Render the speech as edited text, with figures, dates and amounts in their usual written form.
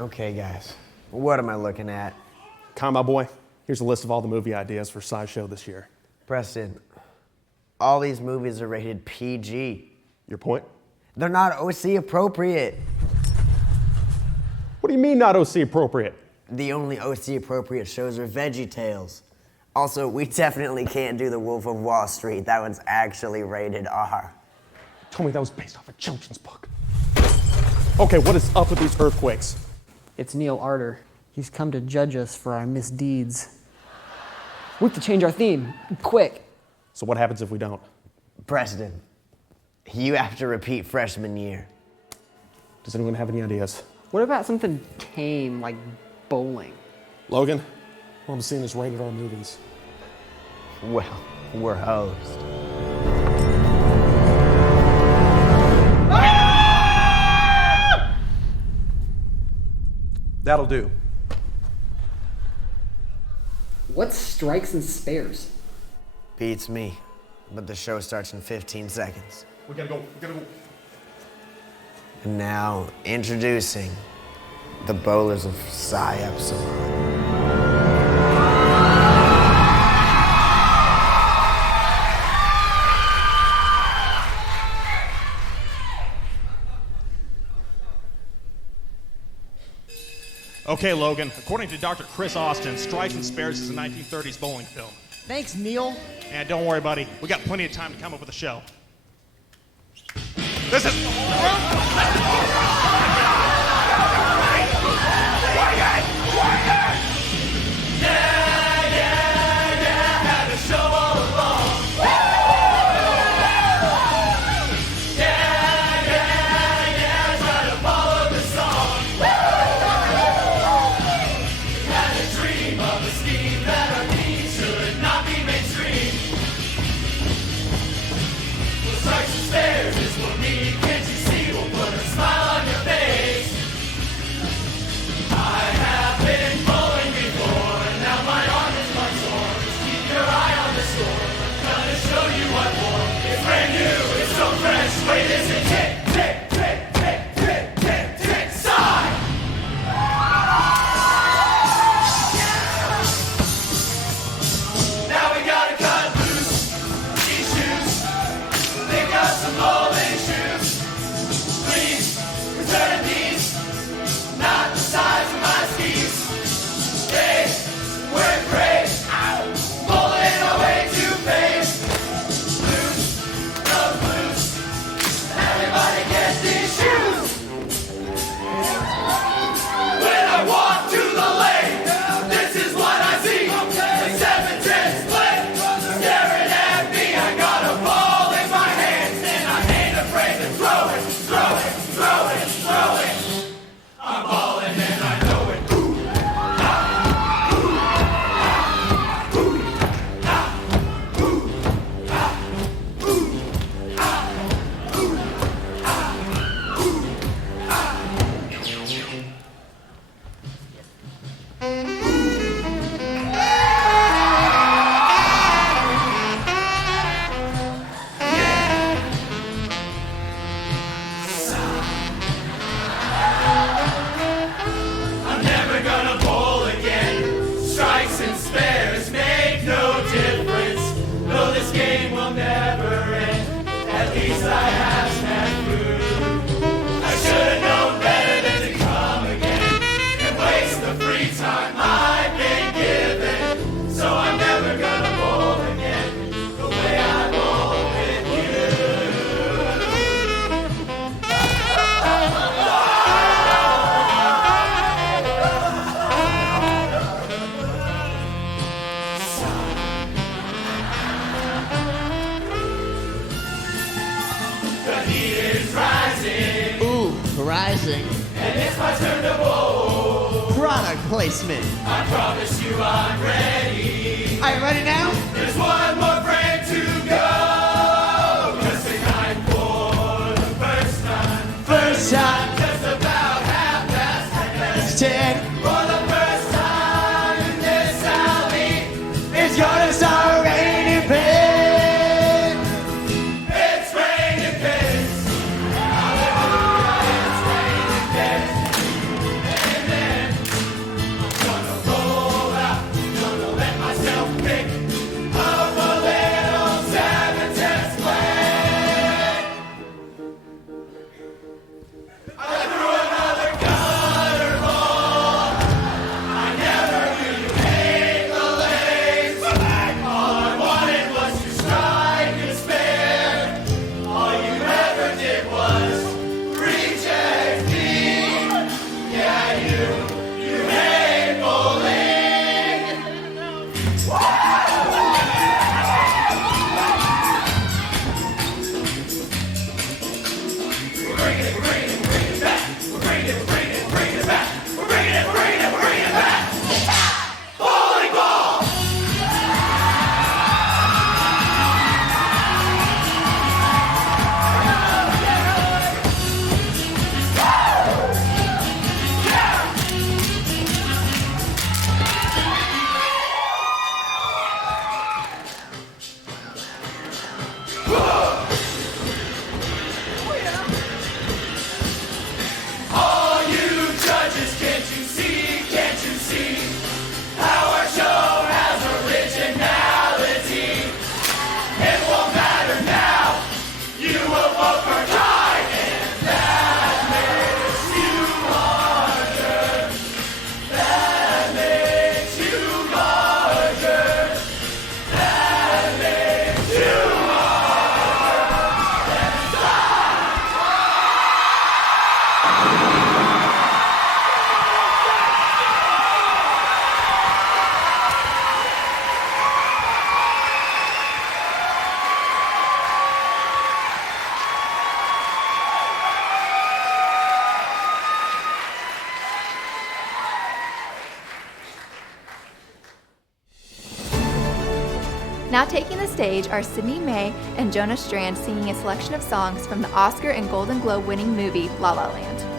Okay, guys. What am I looking at? Combo Boy, here's a list of all the movie ideas for SciShow this year. Preston, all these movies are rated PG. Your point? They're not OC appropriate. What do you mean not OC appropriate? The only OC appropriate shows are Veggie Tales. Also, we definitely can't do The Wolf of Wall Street. That one's actually rated R. You told me that was based off a children's book. Okay, what is up with these earthquakes? It's Neil Arter. He's come to judge us for our misdeeds. We have to change our theme, quick. So what happens if we don't? Preston, you have to repeat freshman year. Does anyone have any ideas? What about something tame, like bowling? Logan, all I'm seeing is rated R movies. Well, we're hosed. That'll do. What's strikes and spares? Beats me, but the show starts in 15 seconds. We gotta go. And now, introducing the Bowlers of Psi Epsilon. Okay, Logan, according to Dr. Chris Austin, Strikes and Spares is a 1930s bowling film. Thanks, Neil. And don't worry, buddy, we got plenty of time to come up with a show. This is... Rising. And it's my turn to bowl. Product placement. I promise you I'm ready. Are you ready now? There's one more frame to go. Just a nine for the first time. First time. Just about half past 10. For the first time in this alley. It's gonna start raining pins. It's raining pins. Hallelujah, it's raining pins. bringing it back. We're bringing it, we're bringing it, we're bringing it back. Bowling ball. All you judges, can't you see how our show has originality? It won't matter now, you will vote for Kai, and that makes you larger. That makes you larger. That makes you Now taking the stage are Sydney Mae and Jonah Strand singing a selection of songs from the Oscar and Golden Globe winning movie La La Land.